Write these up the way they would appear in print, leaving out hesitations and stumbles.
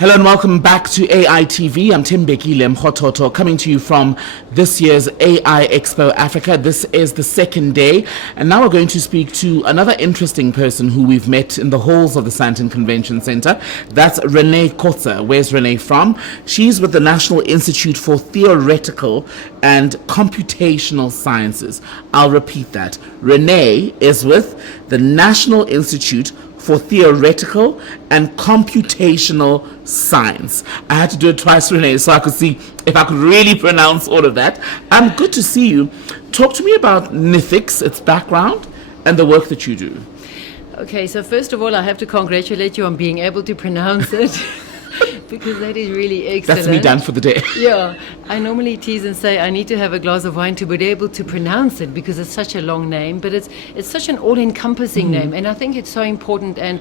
Hello and welcome back to AI TV. I'm Timbekile Mkhototo coming to you from this year's AI Expo Africa. This is the second day, and now we're going to speak to another interesting person who we've met in the halls of the Sandton Convention Center. That's Rene Kotze. Where's Rene from? She's with the National Institute for Theoretical and Computational Sciences. I'll repeat that. Rene is with the National Institute for Theoretical and Computational Science. I had to do it twice, Rene, so I could see if I could really pronounce all of that. Good to see you. Talk to me about NITheCS, its background, and the work that you do. Okay, so first of all, I have to congratulate you on being able to pronounce it. Because that is really excellent. That's me done for the day. Yeah, I normally tease and say I need to have a glass of wine to be able to pronounce it because it's such a long name, but it's such an all-encompassing name, and I think it's so important. And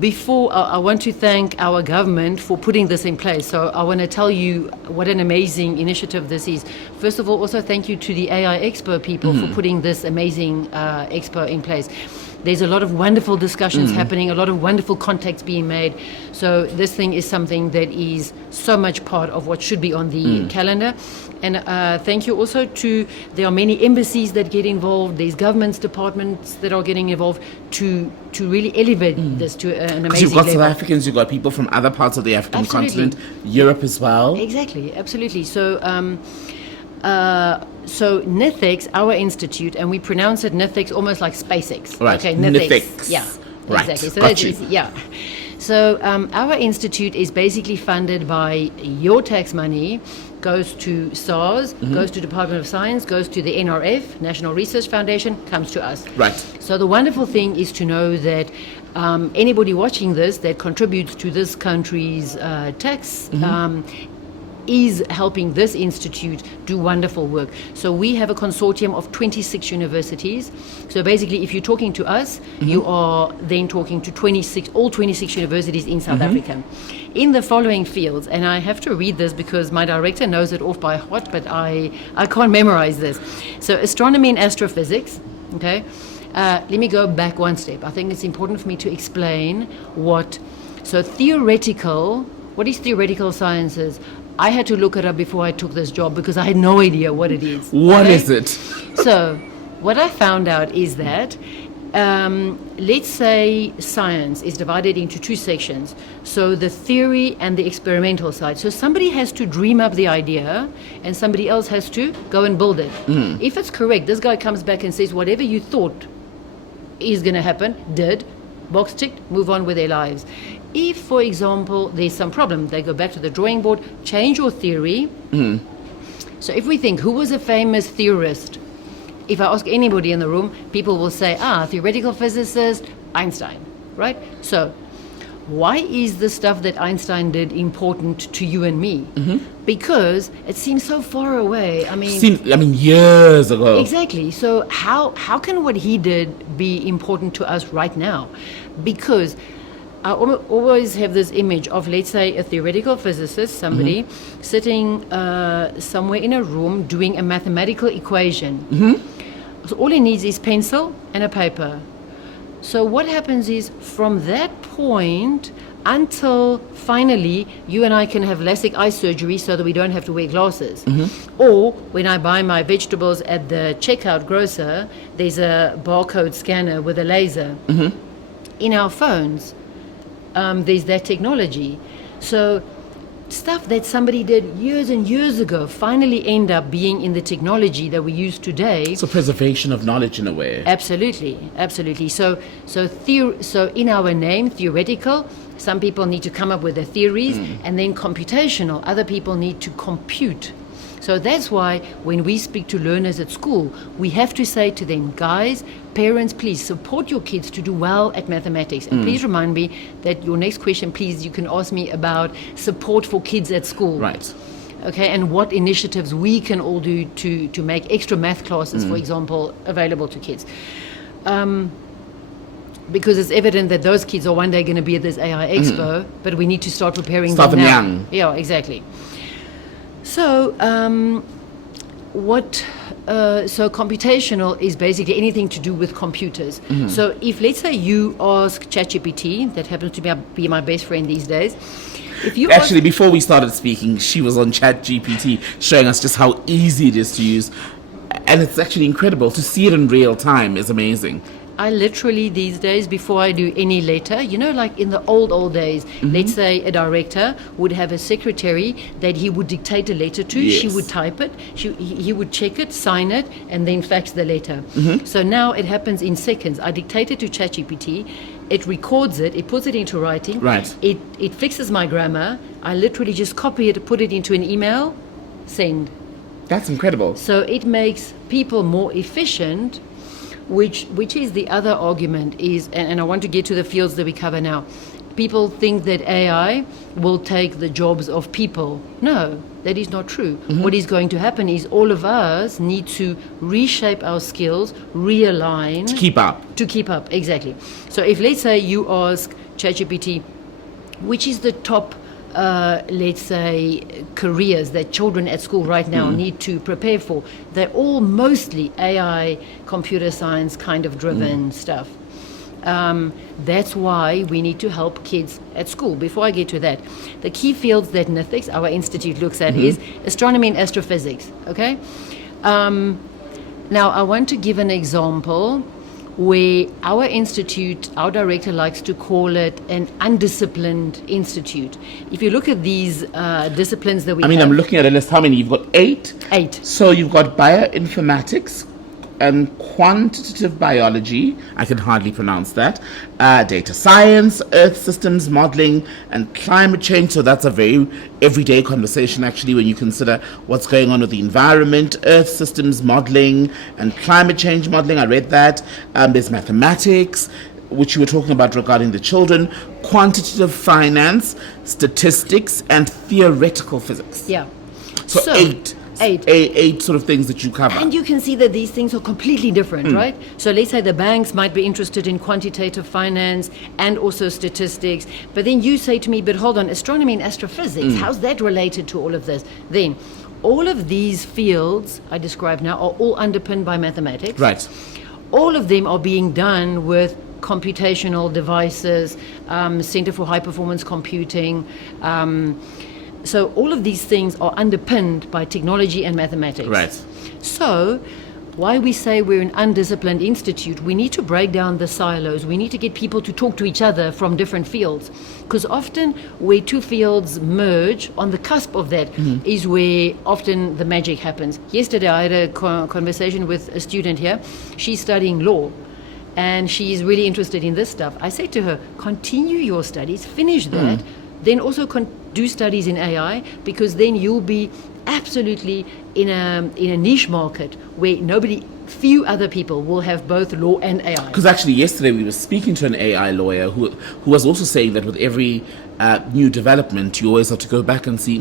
before, I want to thank our government for putting this in place. So I want to tell you what an amazing initiative this is. First of all, also thank you to the AI Expo people for putting this amazing expo in place. There's a lot of wonderful discussions happening, a lot of wonderful contacts being made. So this thing is something that is so much part of what should be on the calendar. And thank you also to, there are many embassies that get involved, there's governments, departments that are getting involved to really elevate this to an amazing level. You've got South Africans, you've got people from other parts of the African continent, Europe as well. Exactly, absolutely. So NITheCS, our institute, and we pronounce it NITheCS almost like SpaceX. Right, okay, NITheCS. Yeah, right. Exactly. So Got that's you. easy. Yeah. So our institute is basically funded by your tax money, goes to SARS, goes to Department of Science, goes to the NRF, National Research Foundation, comes to us. Right. So the wonderful thing is to know that anybody watching this that contributes to this country's tax is helping this institute do wonderful work. So we have a consortium of 26 universities. So basically, if you're talking to us, you are then talking to all 26 universities in South Africa. In the following fields, and I have to read this because my director knows it off by heart, but I can't memorize this. So Astronomy and Astrophysics, okay? Let me go back one step. I think it's important for me to explain what is theoretical sciences? I had to look it up before I took this job because I had no idea what it is. What is it? So, what I found out is that, let's say science is divided into two sections. So, the theory and the experimental side. So, somebody has to dream up the idea and somebody else has to go and build it. If it's correct, this guy comes back and says, whatever you thought is going to happen, did, box ticked, move on with their lives. If, for example, there's some problem, they go back to the drawing board, change your theory. So if we think, who was a famous theorist? If I ask anybody in the room, people will say, theoretical physicist, Einstein, right? So why is the stuff that Einstein did important to you and me? Because it seems so far away. I mean, years ago. Exactly. So how can what he did be important to us right now? Because I always have this image of, let's say, a theoretical physicist, somebody sitting somewhere in a room doing a mathematical equation. So all he needs is pencil and a paper. So what happens is, from that point until finally you and I can have LASIK eye surgery so that we don't have to wear glasses. Or when I buy my vegetables at the checkout grocer, there's a barcode scanner with a laser. In our phones, there's that technology. So stuff that somebody did years and years ago finally end up being in the technology that we use today. So preservation of knowledge in a way. Absolutely. So in our name, theoretical, some people need to come up with their theories, and then computational, other people need to compute. So that's why when we speak to learners at school, we have to say to them, guys, parents, please support your kids to do well at mathematics. And please remind me that your next question, please, you can ask me about support for kids at school. Right. Okay, and what initiatives we can all do to make extra math classes, for example, available to kids. Because it's evident that those kids are one day going to be at this AI Expo, but we need to start preparing them now. Young. Yeah, exactly. So, what So computational is basically anything to do with computers. So if, let's say, you ask ChatGPT, that happens to be my best friend these days. If you Actually, before we started speaking, she was on ChatGPT showing us just how easy it is to use. And it's actually incredible. To see it in real time is amazing. I literally these days, before I do any letter, like in the old days, let's say a director would have a secretary that he would dictate a letter to. Yes. She would type it, he would check it, sign it, and then fax the letter. So now it happens in seconds. I dictate it to ChatGPT, it records it, it puts it into writing. Right. It fixes my grammar. I literally just copy it, put it into an email, send. That's incredible. So it makes people more efficient. Which is the other argument is, and I want to get to the fields that we cover now. People think that AI will take the jobs of people. No, that is not true. What is going to happen is all of us need to reshape our skills, realign. To keep up. To keep up, exactly. So if, let's say, you ask ChatGPT, which is the top let's say, careers that children at school right now need to prepare for. They're all mostly AI, computer science kind of driven stuff. That's why we need to help kids at school. Before I get to that, the key fields that NITheCS, our institute, looks at is astronomy and astrophysics. Okay. Now I want to give an example where our institute, our director likes to call it an undisciplined institute. If you look at these disciplines that we have. I'm looking at a list. How many? You've got 8? 8. So you've got Bioinformatics and Quantitative Biology. I can hardly pronounce that. Data Science, Earth Systems Modeling, and Climate Change. So that's a very everyday conversation, actually, when you consider what's going on with the environment. Earth Systems Modeling and Climate Change Modeling. I read that. There's Mathematics, which you were talking about regarding the children. Quantitative Finance, Statistics, and Theoretical Physics. Yeah. So 8. 8 sort of things that you cover. And you can see that these things are completely different, right? So let's say the banks might be interested in quantitative finance and also statistics. But then you say to me, but hold on, astronomy and astrophysics, how's that related to all of this? Then all of these fields I describe now are all underpinned by mathematics. Right. All of them are being done with computational devices, Center for High Performance Computing. So all of these things are underpinned by technology and mathematics. Right. So why we say we're an undisciplined institute, we need to break down the silos. We need to get people to talk to each other from different fields. Because often where two fields merge, on the cusp of that, is where often the magic happens. Yesterday I had a conversation with a student here. She's studying law. And she's really interested in this stuff. I say to her, continue your studies, finish that, then also do studies in AI, because then you'll be absolutely in a niche market where few other people will have both law and AI. Because actually yesterday we were speaking to an AI lawyer who was also saying that with every new development, you always have to go back and see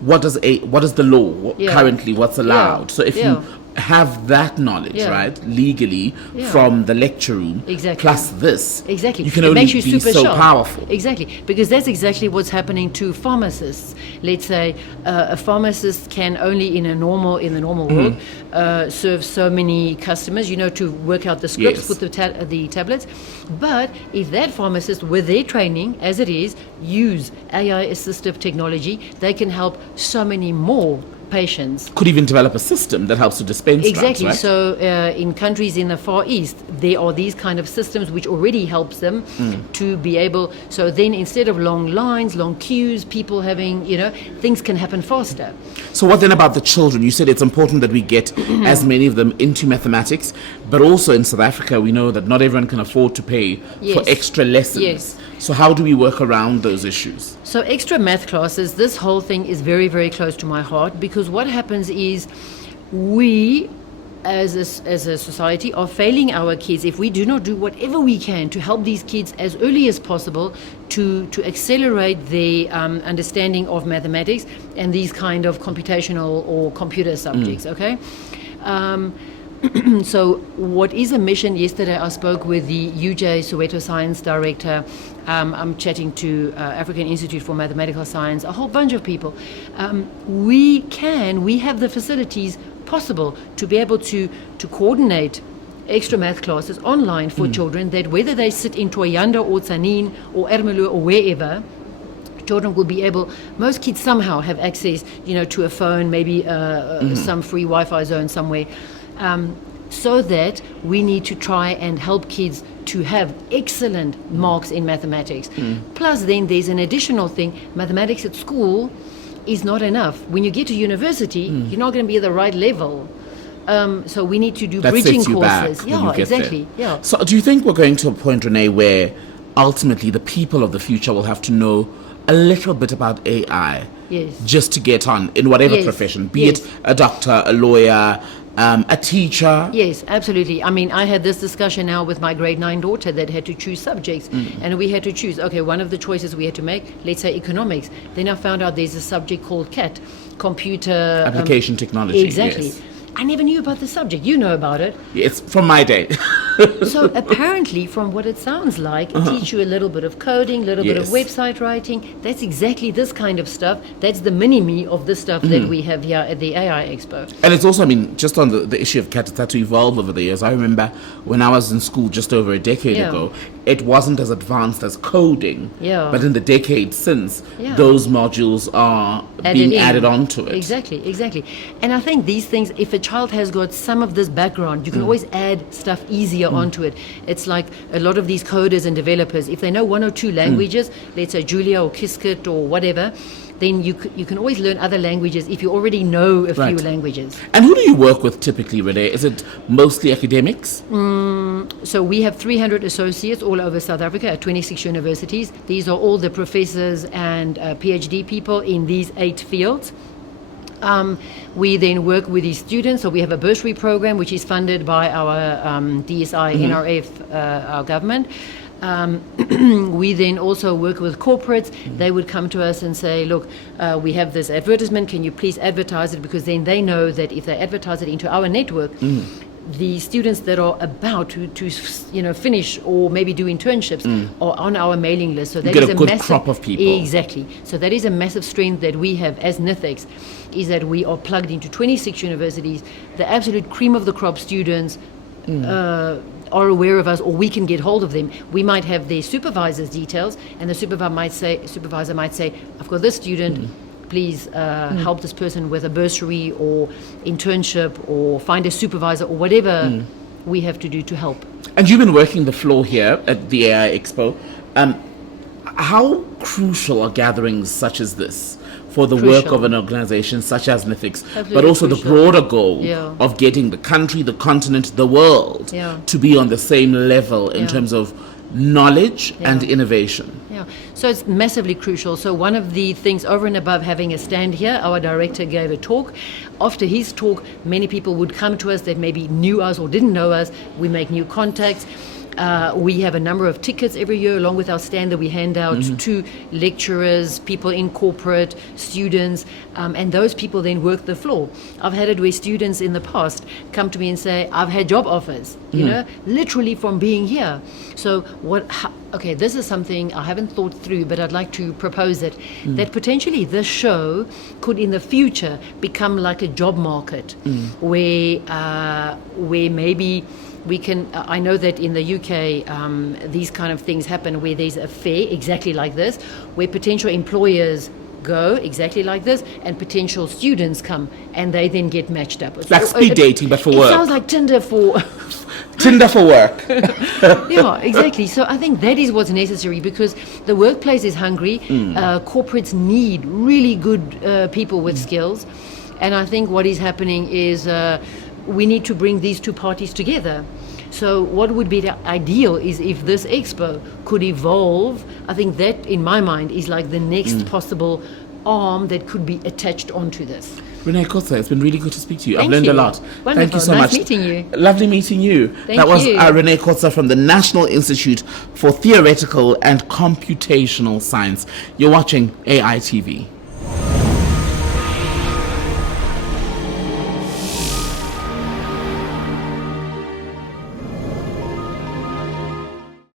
what is the law currently, what's allowed. So if you have that knowledge, right, legally from the lecture room, plus this, you can it only makes you be super so sharp. powerful. Exactly, because that's exactly what's happening to pharmacists. Let's say a pharmacist can only in the normal world serve so many customers, to work out the scripts, put the tablets. But if that pharmacist, with their training as it is, use AI assistive technology, they can help so many more patients. Could even develop a system that helps to dispense drugs, right? So in countries in the Far East, there are these kind of systems which already helps them to be able, so then instead of long lines, long queues, people having, things can happen faster. So what then about the children? You said it's important that we get as many of them into mathematics, but also in South Africa we know that not everyone can afford to pay for extra lessons. Yes. So how do we work around those issues? So extra math classes, this whole thing is very, very close to my heart, because what happens is we as a society are failing our kids if we do not do whatever we can to help these kids as early as possible to accelerate their understanding of mathematics and these kind of computational or computer subjects, okay? So what is a mission? Yesterday I spoke with the UJ Soweto Science Director. I'm chatting to African Institute for Mathematical Science, a whole bunch of people. We have the facilities possible to be able to coordinate extra math classes online for children, that whether they sit in Toyanda or Tsanin or Ermelo or wherever, children will be able, most kids somehow have access, to a phone, maybe some free Wi-Fi zone somewhere, so that we need to try and help kids to have excellent marks in mathematics. Plus then there's an additional thing, mathematics at school is not enough. When you get to university, you're not going to be at the right level. So we need to do that bridging sets you courses. back when you get Exactly. there. Yeah. So do you think we're going to a point, Rene, where ultimately the people of the future will have to know a little bit about AI Yes. just to get on in whatever Yes. profession, be Yes. it a doctor, a lawyer, a teacher? Yes, absolutely. I mean, I had this discussion now with my grade 9 daughter that had to choose subjects, and we had to choose, okay, one of the choices we had to make, let's say economics. Then I found out there's a subject called CAT, computer Application technology. Exactly. Yes. I never knew about the subject. You know about it. It's from my day. So apparently, from what it sounds like, it teaches you a little bit of coding, a little bit of Yes. website writing. That's exactly this kind of stuff. That's the mini-me of the stuff that we have here at the AI Expo. And it's also, I mean, just on the issue of CAT, it's had to evolve over the years. I remember when I was in school just over a decade Yeah. ago, it wasn't as advanced as coding. Yeah. But in the decades since, Yeah. those modules are being in. added onto it. Exactly. And I think these things, if a child has got some of this background, you can always add stuff easier onto it. It's like a lot of these coders and developers, if they know one or two languages, let's say Julia or Qiskit or whatever, then you can always learn other languages if you already know a Right. few languages. And who do you work with typically, Rene? Is it mostly academics? So we have 300 associates all over South Africa at 26 universities. These are all the professors and PhD people in these 8 fields. We then work with these students. So we have a bursary program which is funded by our DSI, NRF, our government. We then also work with corporates. They would come to us and say, look, we have this advertisement, can you please advertise it? Because then they know that if they advertise it into our network, the students that are about to finish or maybe do internships are on our mailing list. So that get is a a good massive crop of people. Exactly. So that is a massive strength that we have as NITheCS, is that we are plugged into 26 universities. The absolute cream of the crop students are aware of us, or we can get hold of them. We might have their supervisor's details, and the supervisor might say, I've got this student, please help this person with a bursary or internship, or find a supervisor, or whatever we have to do to help. And you've been working the floor here at the AI Expo. How crucial are gatherings such as this for the work Crucial. of an organization such as NITheCS, Absolutely but also crucial. the broader goal Yeah. of getting the country, the continent, the world Yeah. to be on the same level in Yeah. terms of knowledge Yeah. and innovation? Yeah, so it's massively crucial. So one of the things, over and above having a stand here, our director gave a talk. After his talk, many people would come to us that maybe knew us or didn't know us. We make new contacts. We have a number of tickets every year along with our stand that we hand out to lecturers, people in corporate, students, and those people then work the floor. I've had it where students in the past come to me and say, I've had job offers, literally from being here. So okay, this is something I haven't thought through, but I'd like to propose it, that potentially this show could in the future become like a job market where maybe we can, I know that in the UK, these kind of things happen where there's a fair exactly like this, where potential employers go exactly like this, and potential students come, and they then get matched up. Like speed dating, but for it work. It sounds like Tinder for... Tinder for work. Yeah, exactly. So I think that is what's necessary, because the workplace is hungry. Corporates need really good people with skills. And I think what is happening is we need to bring these two parties together. So what would be the ideal is if this expo could evolve. I think that, in my mind, is like the next possible arm that could be attached onto this. Rene Kotze, it's been really good to speak to you. I've Thank learned you. a lot. Wonderful. Thank you so Nice much. meeting you. Lovely meeting you. Thank that was you. Rene Kotze from the National Institute for Theoretical and Computational Science. You're watching AI TV.